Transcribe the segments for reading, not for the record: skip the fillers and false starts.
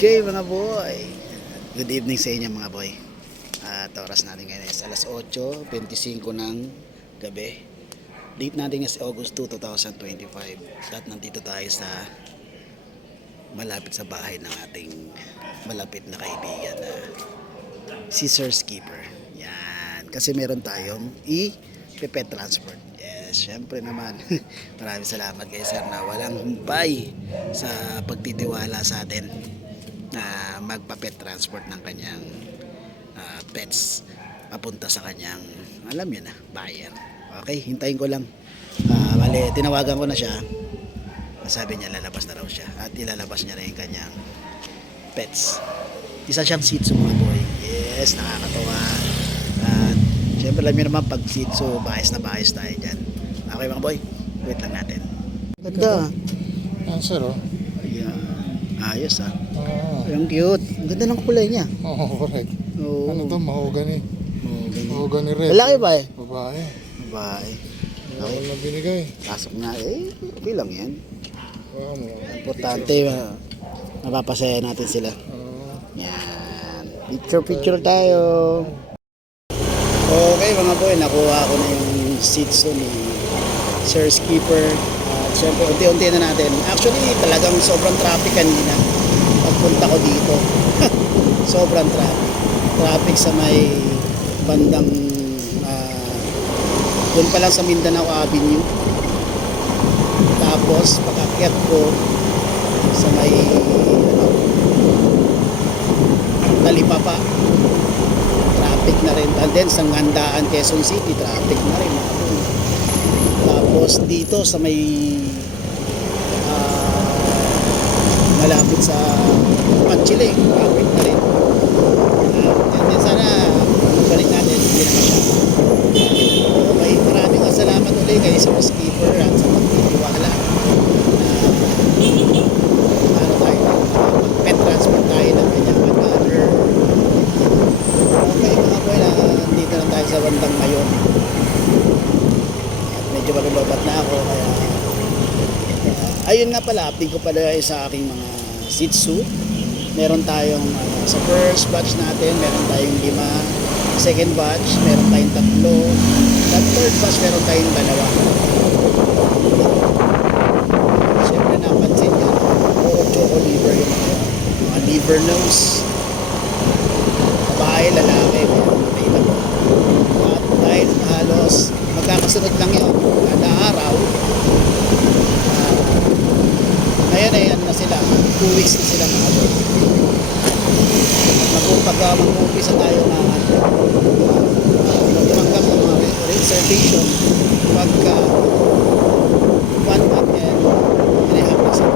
Okay mga boy, good evening sa inyo mga boy. At oras natin ngayon is alas 8:25 ng gabi. Date natin is August 2, 2025. At nandito tayo sa malapit sa bahay ng ating malapit na kaibigan na si Sir Skipper. Yan, kasi meron tayong i-pet transport. Yes, syempre naman. Maraming salamat kay Sir na walang humpay sa pagtitiwala sa atin na magpa-pet transport ng kanyang pets papunta sa kanyang, alam yun na, buyer. Okay, hintayin ko lang. Bale, tinawagan ko na siya. Sabi niya lalabas na raw siya at ilalabas niya rin yung kanyang pets. Isa siyang Shih Tzu mga boy. Yes, nakakatawa. At syempre alam niyo naman pag Shih Tzu, bias na bias tayo dyan. Okay mga boy, wait lang natin. Ganda. Answer, oh. Ayan. Ayos ah. Ah. Ang cute. Ang ganda ng kulay niya. Oo, correct. Oo. Ano to? Mahogany. Mahogany. Mahogany red. Lalaki ba eh? Babae. Babae. Ako na binigay. Pasok na eh. Okay lang yan. Wow, mo. Importante, mapapasaya natin sila. Oo. Yan. Picture tayo. Okay mga boy, nakuha ko na yung Shih Tzu ni Sir Skipper. At syempre, unti-unti na natin. Actually, talagang sobrang traffic kanina. Pagpunta ko dito. Sobrang traffic. Traffic sa may bandang doon pa lang sa Mindanao Avenue. Tapos, pag-akyat ko sa may Talipapa, traffic na rin. And then, sa Ngandaan, Quezon City, traffic na rin. Tapos, dito sa may malapit sa Panchile, traffic na rin. And then, sana, balik natin, hindi na masyado. Okay, maraming salamat ulit kay Sir Skipper at sa pagtitiwala na pet transport tayo ng kanyang mother. Okay mga boy, dito na tayo sa bandang ngayon at medyo malulobat na ako kaya ayun nga pala, update ko pala sa aking mga Shih Tzu. Meron tayong sa first batch natin meron tayong 5, second batch meron tayong 3, at third batch meron tayong 2. Siyempre napansin nyo, puro choco liver yung mga liver nose, babae, lalaki, meron tayo. At dahil halos magkakasunod lang yun kada araw, ngayon ay ano na sila, 2 weeks na sila mga boy. Pagka mag-umpisa tayo na tumanggap ng mga reservation pagka 1 month yan, inihap na sila.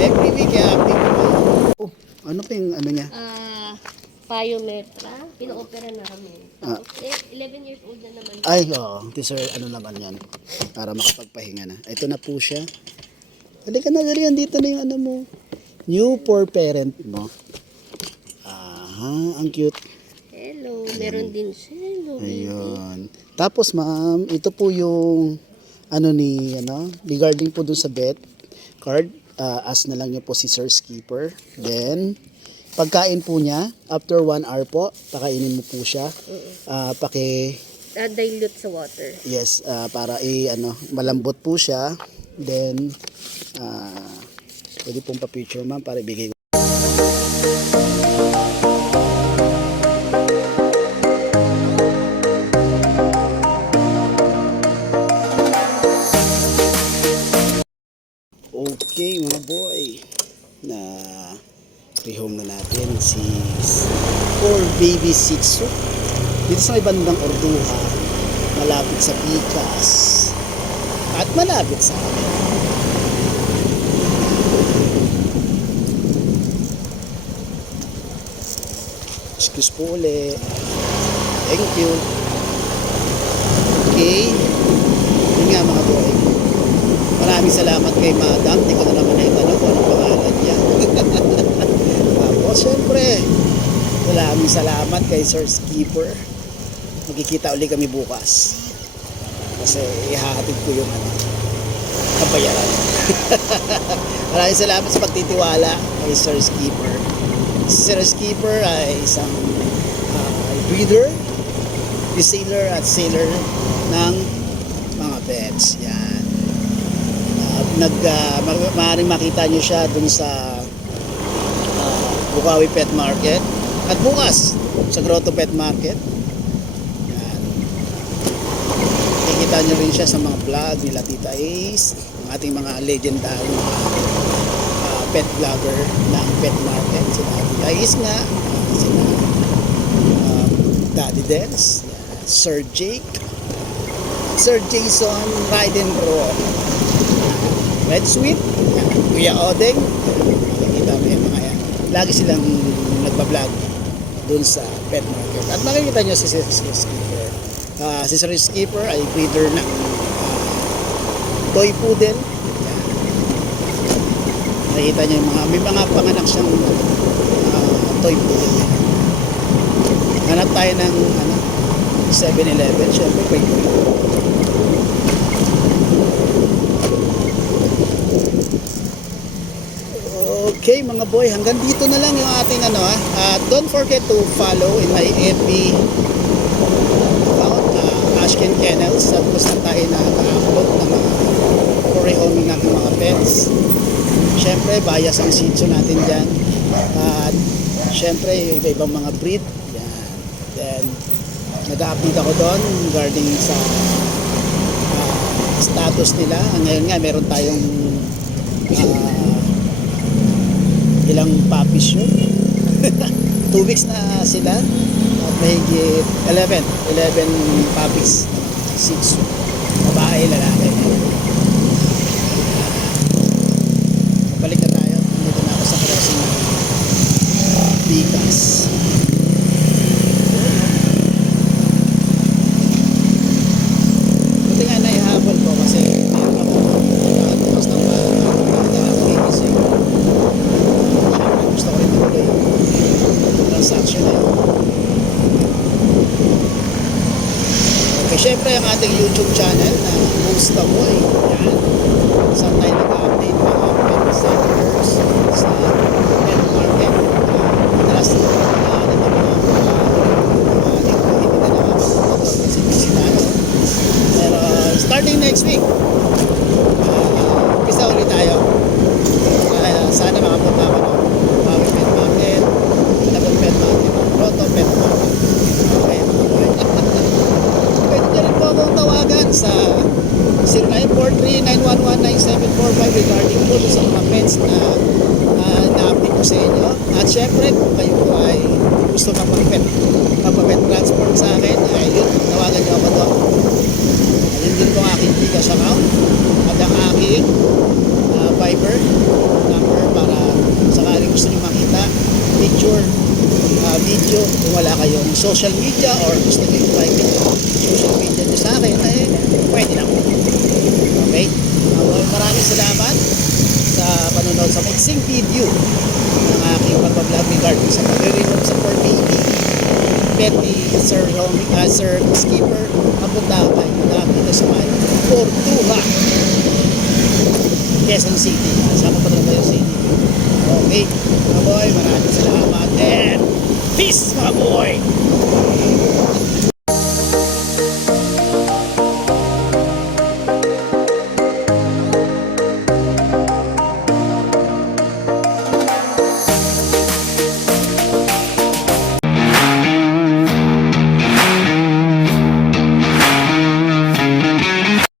Every week kaya update ko pa. Oh, ano pa yung ano niya? Pyometra, pina-opera na kami. Tapos, 11 years old na naman. Ay, oo. Teaser, ano naman yan. Para makapagpahinga na. Ito na po siya. Halika na, dali. Dito na yung ano mo. New for parent mo. Aha, ang cute. Hello, meron din siya. Hello, Ayun. Tapos ma'am, ito po yung ano ni, regarding po dun sa vet card. As na lang niya po si Sir Skipper. Then, pagkain po niya, after 1 hour po, pakainin mo po siya. dilute sa water. Yes, para malambot po siya. Then, pwede pong pa-picture ma'am para ibigay ko. Okay mga boy, na rehome na natin si 4 baby Shih Tzu dito sa may bandang Orduha, malapit sa Pikas at malapit sa amin. Excuse po ulit. Thank you. Okay, yun nga mga boy, maraming salamat kay Madam. Hindi ko na naman naitanong kung anong pangalan niya. Tapos syempre, maraming salamat kay Sir Skipper. Magkikita ulit kami bukas kasi ihahatid ko yung kabayaran. Maraming salamat sa pagtitiwala kay Sir Skipper. Si Sir Skipper ay isang breeder, reseller at seller ng mga pets. Yan. Maaaring makita nyo siya dun sa Bukawi Pet Market at bukas sa Grotto Pet Market. Yan. Nakikita nyo rin siya sa mga vlog nila Tita Ace, ang ating mga legendary mga pet vlogger ng pet market. Sila Tita Ace nga, sila Daddy Dens, Sir Jake, Sir Jason Ridenbro, Red Sweet, Kuya Odeng. Nakikita mo yung mga yan. Lagi silang nagpa-vlog dun sa pet market. At makikita nyo si Sir Skipper. Si Sir Skipper ay breeder ng toy poodle. Yan. Makikita nyo yung may mga panganak siyang toy poodle. Hanap tayo ng 7-Eleven. Siyempre, pwede. Okay mga boy, hanggang dito na lang yung ating don't forget to follow in my FB account, Ashken Kennels, at kung saan tayo na-upload ng mga rehoming ng mga pets. Syempre, bias ang sitio natin dyan. At syempre, iba-ibang mga breed. Yan. Then, nag-upload ako doon regarding sa status nila. Ngayon nga, meron tayong ilang puppies yun. 2 weeks na sila at mahigit 11 puppies, 6 babae, lalaki. Balik na tayo, dito na ako sa crossing ng Bigas. Buti nga naihabol ko kasi tapos ng gigising. Gusto ko rin tuloy yung transaction na yun. Okay, syempre ang ating YouTube channel na Boost the Boy. Yan. Saan tayo nag-update mga pet sellers sa pet market. Madalas na kasi tayo. Pero starting next week, umpisa ulit tayo. Sana makapunta ako ng Bukawi Pet Market, Labon Pet Market, Grotto Pet Market. Okay. Pwede nyo rin po akong tawagan sa 0943-911-9745 regarding po sa mga pets na na-update ko sa inyo. At syempre, kung kayo po ay gusto magpapet transport sa akin, ay yun, tawagan nyo ako doon. Yun din po ang aking Gcash account at ang aking Viber number para sakaling gusto nyo makita picture, video, kung wala kayong social media or gusto nyo yung private social media nyo sa akin, ay pwede lang. Okay? Maraming salamat sa panonood sa mixing video ng aking pagbablog regarding sa pag-reward sa 4 baby pet ni Sir Skipper. Mapunta ako kayo dito sa may Portuga, Quezon City. Sama pa rin kayo City. Okay, mga boy, maraming salamat and peace mga boy!